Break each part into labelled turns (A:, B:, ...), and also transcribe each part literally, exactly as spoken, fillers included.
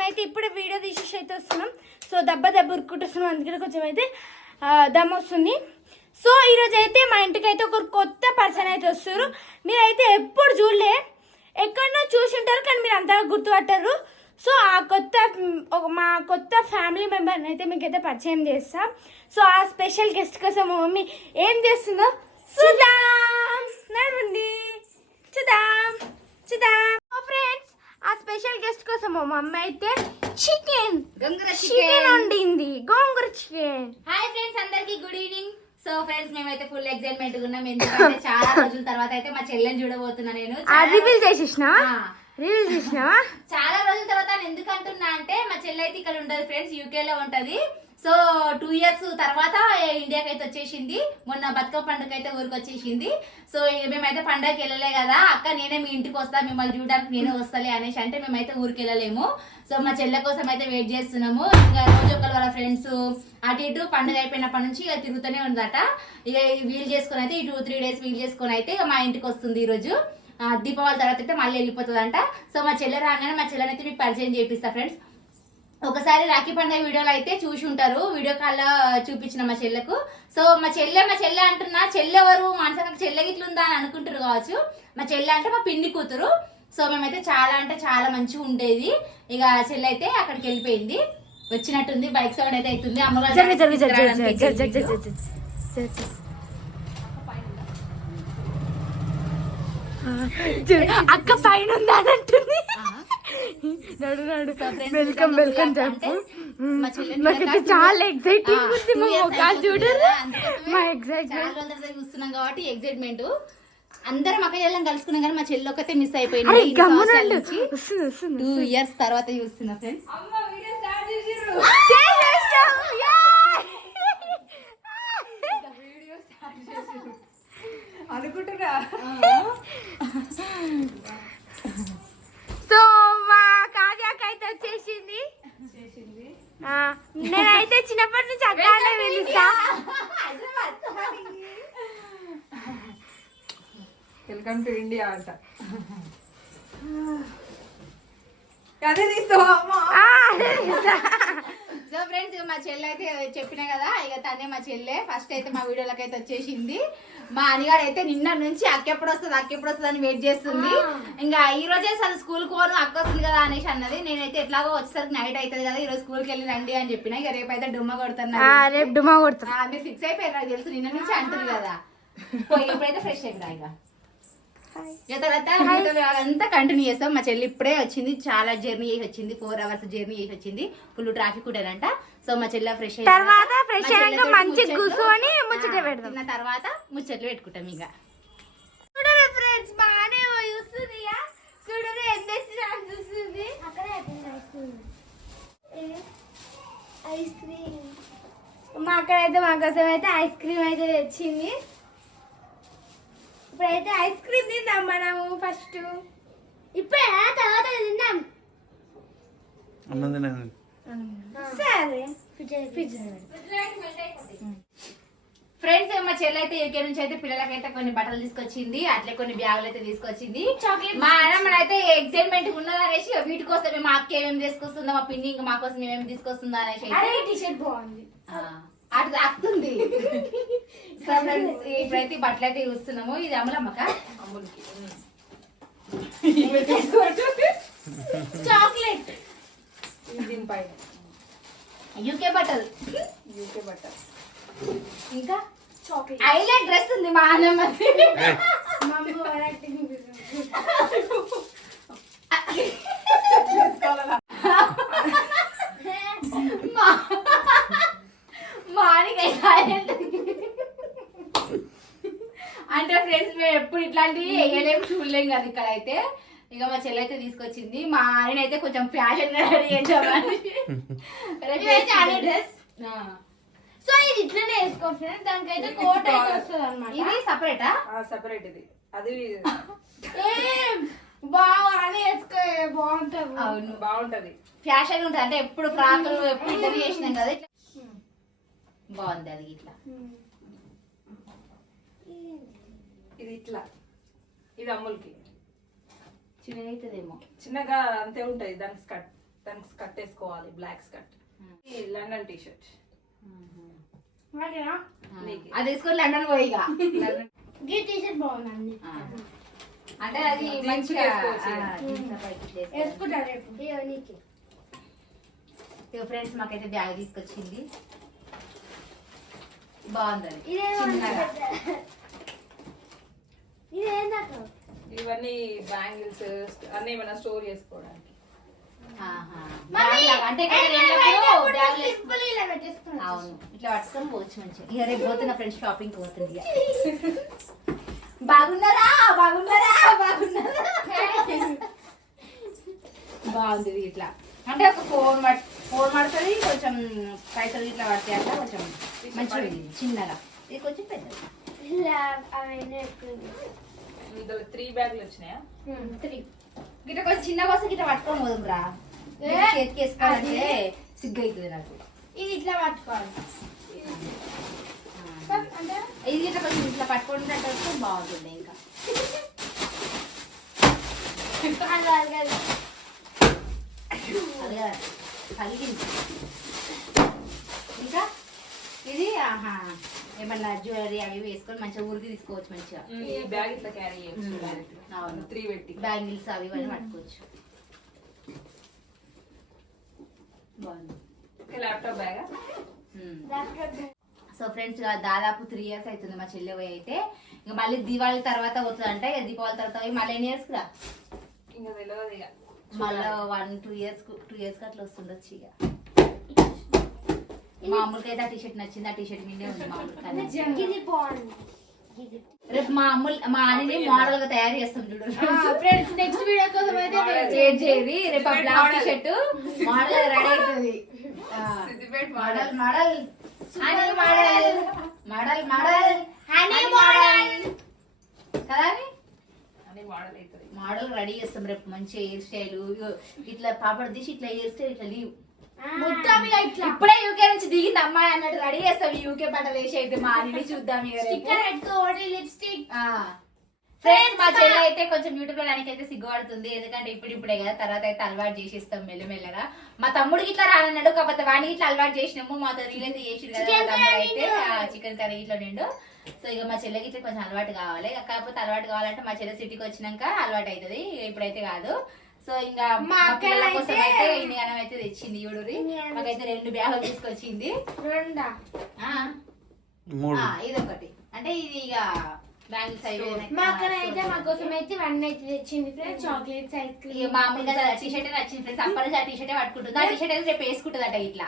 A: మేమైతే ఇప్పుడు వీడియో తీసేసి అయితే వస్తున్నాం. సో దెబ్బ దెబ్బ ఉరుక్కుంటున్నాం, అందుకని కొంచెం అయితే దమ్ వస్తుంది. సో ఈరోజు అయితే మా ఇంటికి అయితే ఒక కొత్త పర్సన్ అయితే వస్తారు. మీరైతే ఎప్పుడు చూడలే, ఎక్కడనో చూసి ఉంటారు కానీ మీరు అంతగా గుర్తుపట్టారు. సో ఆ కొత్త మా కొత్త ఫ్యామిలీ మెంబర్ని అయితే మీకైతే పరిచయం చేస్తాం. సో ఆ స్పెషల్ గెస్ట్ కోసం మా మమ్మీ ఏం చేస్తుందో చూద్దాం. నడవండి, చూద్దాం చూద్దాం. ఫ్రెండ్స్, ఆ స్పెషల్ గెస్ట్ కోసం మా మమ్మీ అయితే చికెన్
B: గోంగూర
A: చికెన్ వండింది. గోంగూర చికెన్.
B: హాయ్ ఫ్రెండ్స్, అందరికి గుడ్ ఈవినింగ్. సో ఫ్రెండ్స్, మేమైతే ఫుల్ ఎక్సైట్మెంట్ ఉన్నాం, ఎందుకంటే చాలా రోజుల తర్వాత అయితే మా చెల్లెని చూడబోతున్నా. నేను
A: రివీల్ చేసేసిన రివీల్ చేసినావా
B: చాలా రోజుల తర్వాత ఎందుకు అంటున్నా అంటే, మా చెల్లె అయితే ఇక్కడ ఉండదు ఫ్రెండ్స్, యూకే లో ఉంటది. సో టూ ఇయర్స్ తర్వాత ఇండియాకి అయితే వచ్చేసింది. మొన్న బతుకమ్మ పండుగ అయితే ఊరికి వచ్చేసింది. సో మేమైతే పండగకి వెళ్ళలే కదా, అక్క నేనే మీ ఇంటికి వస్తా, మిమ్మల్ని చూడడానికి నేనే వస్తాలే అనేసి అంటే మేమైతే ఊరికి వెళ్ళలేము. సో మా చెల్లె కోసం అయితే వెయిట్ చేస్తున్నాము. ఇంకా రోజు ఒకరు వాళ్ళ ఫ్రెండ్స్ అటు ఇటు పండుగ అయిపోయినప్పటి నుంచి ఇక తిరుగుతూనే ఉందట. ఇక వీల్ చేసుకుని అయితే ఈ టూ త్రీ డేస్ వీల్ చేసుకుని అయితే ఇక మా ఇంటికి వస్తుంది. ఈ రోజు దీపావళి తర్వాత అయితే మళ్ళీ వెళ్ళిపోతుంది అంట. సో మా చెల్లె రాగానే మా చెల్లెని అయితే మీకు పరిచయం చేపిస్తా ఫ్రెండ్స్. ఒకసారి రాఖీ పండుగ వీడియోలో అయితే చూసి ఉంటారు, వీడియో కాల్ లో చూపించిన మా చెల్లెకు. సో మా చెల్లె మా చెల్లె అంటున్నా, చెల్లె ఎవరు మనసంగా చెల్లె గిట్లుందా అని అనుకుంటారు కావచ్చు. మా చెల్లె అంటే మా పిన్ని కూతురు. సో మేమైతే చాలా అంటే చాలా మంచిగా ఉండేది. ఇక చెల్లె అయితే అక్కడికి వెళ్ళిపోయింది, వచ్చినట్టుంది. బైక్ సౌండ్ అయితే అవుతుంది. అమ్మగారు
A: అక్క పైన ఉందంటుంది. వెల్కమ్ వెల్కమ్ చెప్పు. నాకైతే చాలా ఎక్సైటింగ్ ఉంది. మా మొక్కలు చూడరు, మా ఎక్సైట్మెంట్
B: చూస్తున్నాం కాబట్టి ఎక్సైట్మెంట్. అందరం అక్క చెల్లెని కలుసుకున్నాం కానీ మా చెల్లి ఒకతే మిస్ అయిపోయింది. టూ ఇయర్స్ తర్వాత చూస్తున్నా ఫ్రెండ్స్.
C: అనుకుంటున్నా.
A: సో మా కావ్యాక అయితే వచ్చేసింది. నేనైతే చిన్నప్పటి నుంచి అక్కడే వెళ్తా.
C: వెల్కమ్ టు ఇండియా అంట. అదే తీస్తావా?
B: సో ఫ్రెండ్స్, మా చెల్లె అయితే చెప్పినా కదా, ఇక తనే మా చెల్లె. ఫస్ట్ అయితే మా వీడియోలకి అయితే వచ్చేసింది. మా అనిగాడు అయితే నిన్న నుంచి అక్కెప్పుడు వస్తుంది అక్కెప్పుడు వస్తుంది అని వెయిట్ చేస్తుంది. ఇంకా ఈ రోజే అసలు స్కూల్ పోను, అక్క వస్తుంది కదా అనేసి అన్నది. నేనైతే ఎట్లాగో వచ్చేసరికి నైట్ అవుతుంది కదా, ఈ రోజు స్కూల్కి వెళ్ళి రండి అని చెప్పిన. ఇక రేపు అయితే డుమ్మా కొడుతున్నా.
A: రేపు డుమ్మా కొడుతున్నా.
B: మీరు ఫిక్స్ అయిపోయారు, నాకు తెలుసు నిన్న నుంచి అంటుంది కదా. ఇప్పుడైతే ఫ్రెష్ అయిపోయి ఇక తర్వాత అంతా కంటిన్యూ చేస్తాం. మా చెల్లి ఇప్పుడే వచ్చింది, చాలా జర్నీ చేసి వచ్చింది, ఫోర్ అవర్స్ జర్నీ చేసి వచ్చింది. Full traffic ఉండేనంట. సో మా చెల్లి ఫ్రెష్ అయిన తర్వాత తిన్న తర్వాత ముచ్చట్లు పెట్టుకుంటాం. ఇక
A: మా అక్కడైతే మా కోసం అయితే ఐస్ క్రీమ్ అయితే తెచ్చింది. ఇప్పుడైతే ఐస్ క్రీమ్ తిందాం మనము. ఫస్ట్ ఇప్పుడే తర్వాత తిందాం. సరే
B: ఫ్రెండ్స్, మా చెల్లి అయితే యూకే నుంచి అయితే పిల్లలకైతే కొన్ని బట్టలు తీసుకొచ్చింది, అట్లే కొన్ని బ్యాగులు అయితే తీసుకొచ్చింది. మా అన్నమ్మ అయితే ఎక్సైట్మెంట్ ఉన్నది అనేసి వీటి కోసం మేము అక్క ఏమేమి తీసుకొస్తుందా, మా పిన్ని ఇంకా మా కోసం ఏమేమి తీసుకొస్తుందా అనేసి
A: టీషర్ట్ బాగుంది,
B: అటు అత్తుంది. ఇప్పుడైతే బట్టలు అయితే చూస్తున్నాము. ఇది అమలమ్మక
A: చాక్లెట్
C: దీనిపైన
B: యూకే బట్టలు
C: యూకే బట్టలు
B: ఇంకా హైలైట్ డ్రెస్ ఉంది మా అన్నమ్మది. అంటే ఫ్రెండ్స్, మేము ఎప్పుడు ఇట్లాంటివి వేయలేము, చూడలేము కదా ఇక్కడ అయితే. ఇక మా చెల్లి అయితే తీసుకొచ్చింది. మా ఆయన అయితే కొంచెం ఫ్యాషన్ రెడీ చేద్దామని డ్రెస్.
A: సో ఇది ఇట్లనే వేసుకో ఫ్రెండ్స్, దానికైతే కోట్ అయితే వస్తుంది అన్నమాట.
B: ఇది సపరేటా?
C: సపరేట్ ఇది. అది
A: బాగా వేసుకో, బాగుంటది.
B: అవును,
C: బాగుంటది,
B: ఫ్యాషన్ ఉంటుంది. అంటే ఎప్పుడు ఫ్రాకులు ఎప్పుడు ఇద్దరు చేసినాం కదా, ఇట్లా బాగుంది. అది ఇట్లా
C: ఇది ఇట్లా. ఇది అమ్ములకి
B: చిన్నగా అవుతుందేమో,
C: చిన్నగా అంతే ఉంటది దాని స్కర్ట్. దానికి కట్ వేసుకోవాలి, బ్లాక్ కట్. ఈ లండన్ టీ షర్ట్
A: ఓకేనా?
C: నీకు
B: అది వేసుకొని లండన్ పోయి ఇక. లండన్
A: ఈ టీషర్ట్ బాగుందండి.
B: ఆ. అంటే అది
C: Jeans
B: మంచిగా
C: వేసుకోవచ్చు ఇక.
B: ఆ, jeans తో పైకి ఇట్లా వేసుకోవాలి.
A: వేసుకుంటా రేపు. ఇగో నీకు.
B: ఇక ఫ్రెండ్స్ మాకైతే బ్యాగ్ తీసుకొచ్చింది, బాగుంది అది.
A: ఇదేమో
B: చిన్నగా.
A: ఇదేందక్క?
C: ఇవన్నీ బ్యాంగిల్స్ అన్ని ఏమైనా స్టోర్ చేసుకోవడానికి.
B: ఆహా. బ్యాగ్ లాగా. అంటే ఇక్కడ వెళ్ళినప్పుడు బ్యాగ్ వేసుకుంటాం.
A: సింపుల్ ఇలా పెట్టేసుకున్నా.
B: అవును, ఇట్లా పట్టుకొని పోవచ్చు మంచిగా. ఇక రేపు పోతున్న ఫ్రెండ్స్ షాపింగ్ పోతుంది ఇక. బాగున్నారా బాగున్నారా బాగున్నారా బాగుంది ఇది ఇట్లా. అంటే ఒక ఫోన్ పట్ ఫోన్ పడుతుంది, కొంచెం పైసలు ఇట్లా పడతాయి అట్లా, కొంచెం మంచిగా ఉంది చిన్నగా. ఇది కొంచెం పెద్దది.
A: ఇలా అవన్నీ ఎక్కువ.
C: ఇందులో త్రీ బ్యాగులు వచ్చినాయా?
A: త్రీ.
B: గిట్ట కొంచెం చిన్న కోసం గిట్ట పట్టుకొని పోదురా.
A: ఏ?
B: చేతికి వేసుకోవాలంటే సిగ్గు అవుతుంది నాకు.
A: ఇది ఇట్లా పట్టుకోవాలి.
B: ఆ.
A: అంటే
B: ఇది గిట్ట కొంచెం ఇట్లా పట్టుకుంటే వస్తే బాగుంటుంది ఇంకా.
A: అలాగే.
B: అదే కలిగింది. ఇంకా ఇది ఆహా ఏమన్నా జ్యువెలరీ అవి వేసుకొని మంచిగా ఊరికి తీసుకోవచ్చు మంచిగా.
C: ఈ బ్యాగ్ ఇట్లా క్యారీ చేయొచ్చు.
B: అవును,
C: త్రీ పెట్టి
B: బ్యాంగిల్స్ అవి ఇవన్నీ పట్టుకోవచ్చు. బాగుంది.
C: Laptop bag.
B: సో ఫ్రెండ్స్ దాదాపు త్రీ ఇయర్స్ అవుతుంది మా చెల్లె పోయి అయితే. ఇంకా మళ్ళీ దీపావళి తర్వాత పోతుంది అంటే దీపావళి తర్వాత పోయి మళ్ళీ ఎన్ని ఇయర్స్ రా
C: ఇంకా తెలియదు ఇక.
B: మళ్ళీ one two years two years అట్లా వస్తుండొచ్చు ఇక. మామూలుగా అయితే ఆ టీషర్ట్ నచ్చింది, ఆ టీషర్ట్ మీదే ఉంది మామూలుగా.
A: ఇది బాగుంది. ఇది.
B: రేపు మా అమ్ముల్ మా అన్నని మోడల్ గా తయారు చేస్తాం చూడు
A: ఫ్రెండ్స్ నెక్స్ట్ వీడియో కోసం అయితే
B: వెయిట్ చేయండి. రేపు ఆ black T shirt model ready అవుతుంది.
C: Siddipet
B: model model honey model model model
A: honey model
B: కదా
C: అనే మోడల్ అవుతుంది.
B: మోడల్ రెడీ చేస్తాం రేపు. మంచి హెయిర్ స్టైల్ ఇట్లా పాపడ తీసి ఇట్లా హెయిర్ స్టైల్ ఇట్లా లీవ్
A: మొత్తం ఇక ఇట్లా
B: ఇప్పుడే యూకే నుంచి దిగింది అమ్మాయి అన్నట్టు రెడీ చేస్తాం. యూకే బట్టలు వేసి అయితే మా అన్ని చూద్దాం ఇక రేపు.
A: స్టిక్కర్ పెట్టుకోవాలి, లిప్స్టిక్.
B: ఫ్రెండ్స్ మా చెల్లి అయితే కొంచెం యూట్యూబ్ లో దానికి అయితే సిగ్గుపడుతుంది, ఎందుకంటే ఇప్పుడు ఇప్పుడే కదా, తర్వాత అయితే అలవాటు చేసిస్తాం మెల్లమెల్లగా. మా తమ్ముడికి ఇట్లా రానన్నాడు, కాకపోతే వాడికి ఇట్లా అలవాటు చేసినాము. మా రీలైతే చేసి అయితే చికెన్ కర్రీ ఇట్లా నిండు. సో ఇక మా చెల్లెకి ఇట్లా కొంచెం అలవాటు కావాలి. కాకపోతే అలవాటు కావాలంటే మా చెల్లె సిటీకి వచ్చినాక అలవాటు అవుతుంది, ఇప్పుడైతే కాదు. సో ఇంకా మా పిల్లల కోసం అయితే ఇన్ని గణం అయితే తెచ్చింది యూడూరి. మాకైతే రెండు బ్యాగులు తీసుకొచ్చింది.
A: రెండా?
B: ఇది ఒకటి అంటే ఇది ఇక బ్యాంగిల్స్ అవి
A: మా అక్కడ అయితే మా కోసం అయితే ఇవన్నీ అయితే తెచ్చింది ఫ్రెండ్స్. చాక్లెట్స్, ఐస్
B: ఇక
A: క్రీమ్.
B: మామూలుగా టీ షర్ట్ నచ్చింది ఫ్రెండ్స్. అప్పటి నుంచి ఆ టీ షర్టే పట్టుకుంటుంది. ఆ టీ షర్ట్ అయితే రేపు వేసుకుంటుంది అట ఇట్లా.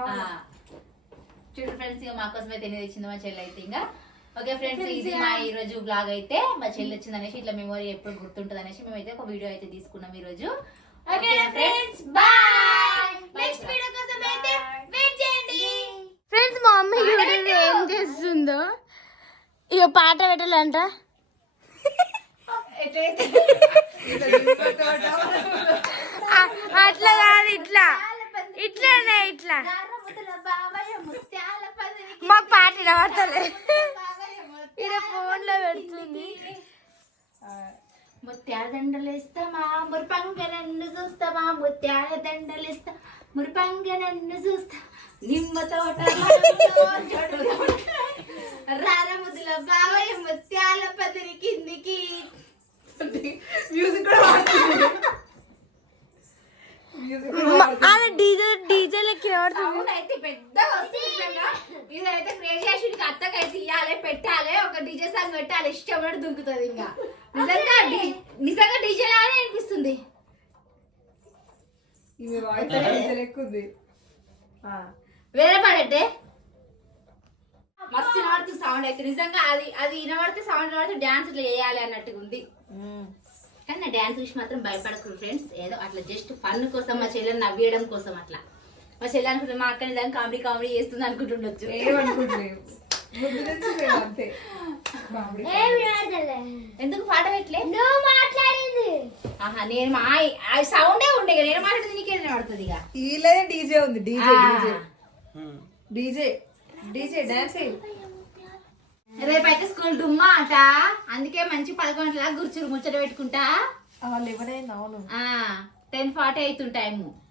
B: చూడు ఫ్రెండ్స్, ఇక మా కోసం అయితే ఎన్ని తెచ్చింది మా చెల్లి అయితే. ఇంకా ఓకే ఫ్రెండ్స్, ఇది మా ఈ రోజు బ్లాగ్ అయితే. మా చెల్లి వచ్చింది అనేసి ఇట్లా మెమొరీ ఎప్పుడు గుర్తుంటుంది అనేసి మేమైతే ఒక వీడియో అయితే తీసుకున్నాం ఈ రోజు.
A: Okay friends, bye. Next video కోసం అయితే వెయిట్ చేయండి. ఫ్రెండ్స్ మా మమ్మీ చూడండి ఏం చేస్తుందో. ఇక పాట పెట్టాలంట. అట్లా కాదు, ఇట్లా ఇట్లానే ఇట్లా. మాకు పాట వినబడతలే, ఇలా ఫోన్ లో పెడుతుంది.
B: ముత్యాల దండలేస్తామా మురిపంగ నన్ను చూస్తామా, ముత్యాల దండలేస్తా మురిపంగ నన్ను చూస్తా, నిమ్మ తోట రారముదుల బావయ్య ముత్యాల పదిరి కిందికి.
C: మ్యూజిక్ కూడా వాడుతుంది. మ్యూజిక్
A: ఆమె డీజే డీజేలకి
B: సౌండ్ అయితే పెద్దగా వస్తుంది. ఇదైతే క్రియేషన్ అత్తకైతే ఇవ్వాలి, పెట్టాలి, ఒక డీజే సాంగ్ పెట్టాలి, ఇష్టపడి దుంకుతుంది. ఇంకా నిజంగా డి- నిజంగా డీజే లానే అనిపిస్తుంది.
C: ఈమె వాయిస్ ఎక్కుంది.
B: వేరే పాడంటే మస్తు వినబడుతుంది సౌండ్ అయితే. నిజంగా అది అది వినబడితే సౌండ్ వినబడితే డాన్స్ ఇట్లా వేయాలి అన్నట్టుగా ఉంది. కానీ నా డాన్స్ చూసి మాత్రం భయపడకూడదు ఫ్రెండ్స్, ఏదో అట్లా జస్ట్ ఫన్ కోసం, మా చెల్లెని నవ్వేయడం కోసం అట్లా. మా చెల్లె అనుకుంటే మా అక్క నిజంగా కామెడీ కామెడీ చేస్తుంది అనుకుంటుండొచ్చు.
C: ఏమనుకుంటలేవు, ముందు నుంచి మేము అంతే.
B: ఎందుకు పాట పెట్టలే?
A: నువ్వు మాట్లాడింది.
B: ఆహా, నేను మా సౌండే ఉండే కదా, నేను మాట్లాడింది నీకే వినబడుతుంది ఇక.
C: ఈలే డీజే ఉంది. డీజే
B: ఆ.
C: DJ DJ DJ dance.
B: రేపైతే స్కూల్ డుమ్మా అట, అందుకే మంచి పదకొండు గంటల గుర్చురు ముచ్చట పెట్టుకుంటా.
C: వాళ్ళు ఎవరైనా అవును
B: టెన్ ఫార్టీ అవుతుంది టైము.